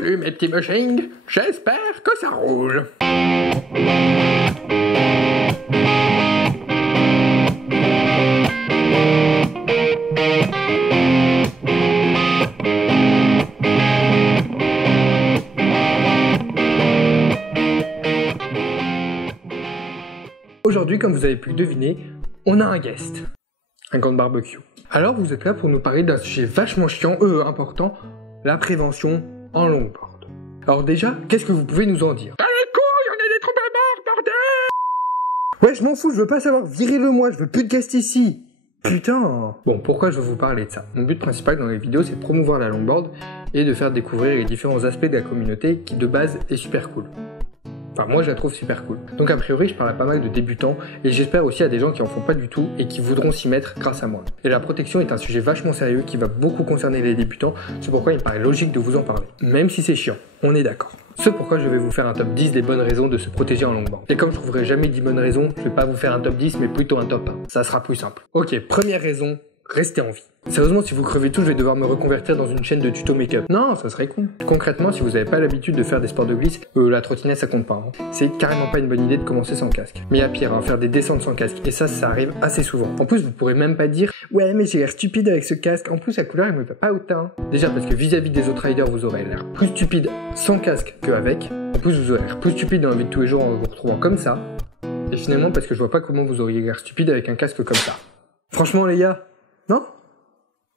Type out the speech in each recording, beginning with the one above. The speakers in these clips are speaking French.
Salut mes petits bushings, j'espère que ça roule. Aujourd'hui, comme vous avez pu le deviner, on a un guest, un gant de barbecue. Alors vous êtes là pour nous parler d'un sujet vachement chiant, important, la prévention en longboard. Alors déjà, qu'est-ce que vous pouvez nous en dire? Dans les couilles, on a des troupes à bord, bordel! Ouais, je m'en fous, je veux pas savoir, virez-le moi, je veux plus de guest ici. Putain. Bon, pourquoi je veux vous parler de ça? Mon but principal dans les vidéos, c'est de promouvoir la longboard et de faire découvrir les différents aspects de la communauté qui de base est super cool. Enfin, moi je la trouve super cool. Donc a priori je parle à pas mal de débutants et j'espère aussi à des gens qui en font pas du tout et qui voudront s'y mettre grâce à moi. Et la protection est un sujet vachement sérieux qui va beaucoup concerner les débutants, c'est pourquoi il me paraît logique de vous en parler. Même si c'est chiant, on est d'accord. C'est pourquoi je vais vous faire un top 10 des bonnes raisons de se protéger en longboard. Et comme je trouverai jamais 10 bonnes raisons, je vais pas vous faire un top 10 mais plutôt un top 1. Ça sera plus simple. Ok, première raison, restez en vie. Sérieusement, si vous crevez tout, je vais devoir me reconvertir dans une chaîne de tuto make-up. Non, ça serait con. Concrètement, si vous n'avez pas l'habitude de faire des sports de glisse, la trottinette ça compte pas. Hein. C'est carrément pas une bonne idée de commencer sans casque. Mais il y a pire, faire des descentes sans casque. Et ça arrive assez souvent. En plus, vous pourrez même pas dire « Ouais, mais j'ai l'air stupide avec ce casque. En plus, la couleur, elle me va pas autant. » Déjà, parce que vis-à-vis des autres riders, vous aurez l'air plus stupide sans casque qu'avec. En plus, vous aurez l'air plus stupide dans la vie de tous les jours en vous retrouvant comme ça. Et finalement, parce que je vois pas comment vous auriez l'air stupide avec un casque comme ça. Franchement, les gars, non?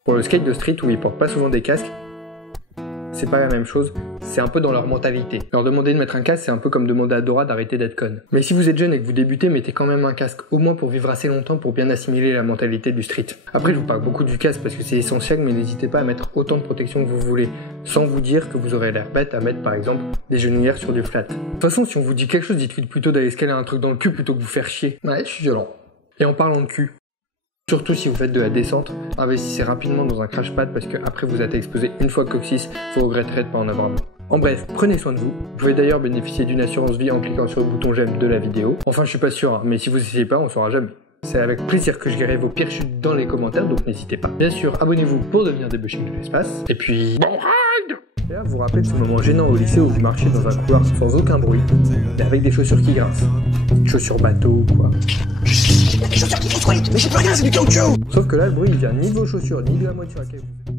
Pour le skate de street où ils portent pas souvent des casques, c'est pas la même chose, c'est un peu dans leur mentalité. Leur demander de mettre un casque, c'est un peu comme demander à Dora d'arrêter d'être conne. Mais si vous êtes jeune et que vous débutez, mettez quand même un casque, au moins pour vivre assez longtemps pour bien assimiler la mentalité du street. Après, je vous parle beaucoup du casque parce que c'est essentiel, mais n'hésitez pas à mettre autant de protection que vous voulez, sans vous dire que vous aurez l'air bête à mettre par exemple des genouillères sur du flat. De toute façon, si on vous dit quelque chose, dites-lui plutôt d'aller scaler un truc dans le cul plutôt que vous faire chier. Ouais, je suis violent. Et en parlant de cul, surtout si vous faites de la descente, investissez rapidement dans un crash pad parce que après vous êtes exposé une fois coccyx, vous regretterez de pas en avoir mis. En bref, prenez soin de vous. Vous pouvez d'ailleurs bénéficier d'une assurance vie en cliquant sur le bouton j'aime de la vidéo. Enfin, je suis pas sûr, mais si vous essayez pas, on saura jamais. C'est avec plaisir que je lirai vos pires chutes dans les commentaires, donc n'hésitez pas. Bien sûr, abonnez-vous pour devenir des bushings de l'espace. Et puis, bon ride! Et là, vous vous rappelez de ce moment gênant au lycée où vous marchiez dans un couloir sans aucun bruit, mais avec des chaussures qui grincent. Chaussures bateau, quoi. Des chaussures qui font mais j'ai plus rien, c'est du caoutchouc! Sauf que là, le bruit il vient ni de vos chaussures, ni de la moitié sur laquelle vous êtes.